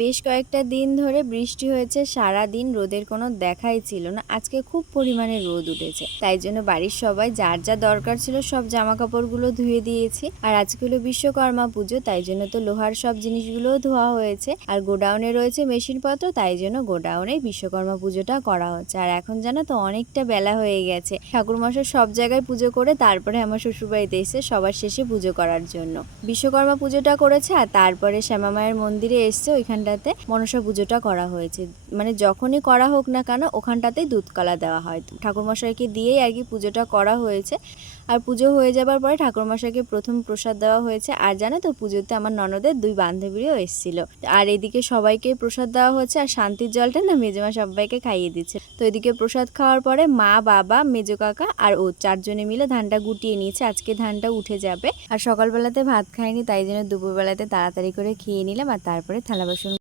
বেশ কয়েকটা দিন ধরে বৃষ্টি হয়েছে, সারাদিন রোদের কোনো দেখাই ছিল না। আজকে খুব পরিমাণে রোদ উঠেছে, তাই জন্য বাড়ির সবাই যার যা দরকার ছিল সব জামা কাপড়গুলো ধুয়ে দিয়েছি। আর আজকে হলো বিশ্বকর্মা পুজো, তাই জন্য তো লোহার সব জিনিসগুলোও ধোয়া হয়েছে। আর গোডাউনে রয়েছে মেশিনপত্র, তাই জন্য গোডাউনে বিশ্বকর্মা পুজোটা করা হচ্ছে। আর এখন জানো তো অনেকটা বেলা হয়ে গেছে। ঠাকুরমশাই সব জায়গায় পুজো করে তারপরে আমার শ্বশুরবাড়িতে এসে সবার শেষে পুজো করার জন্য বিশ্বকর্মা পুজোটা করেছে। আর তারপরে শ্যামা মায়ের মন্দিরে এসছে, ওইখানটাতে মনসা পুজোটা করা হয়েছে। মানে যখনই করা হোক না কেন ওখানটাতেই দুধকলা দেওয়া হয়, ঠাকুরমশাইকে দিয়েই আর কি পুজোটা করা হয়েছে। আর পুজো হয়ে যাবার পরে ঠাকুরমশাইকে প্রথম প্রসাদ দেওয়া হয়েছে। আর জানো তো পুজোতে আমার ননদের 2 বান্ধবীও এসেছিল। আর এদিকে সবাইকে প্রসাদ দেওয়া হচ্ছে, আর শান্তির জলটা না মেজমা সবাইকে খাইয়ে দিচ্ছে। তো এদিকে প্রসাদ খাওয়ার পরে মা, বাবা, মেজো কাকা আর ও 4 জনে মিলে ধানটা গুটিয়ে নিয়েছে। আজকে ধানটা উঠে যাবে। আর সকালবেলাতে ভাত খাইনি, তাই জন্য দুপুরবেলাতে তাড়াতাড়ি করে খেয়ে নিলাম। আর তারপরে থালা বাসন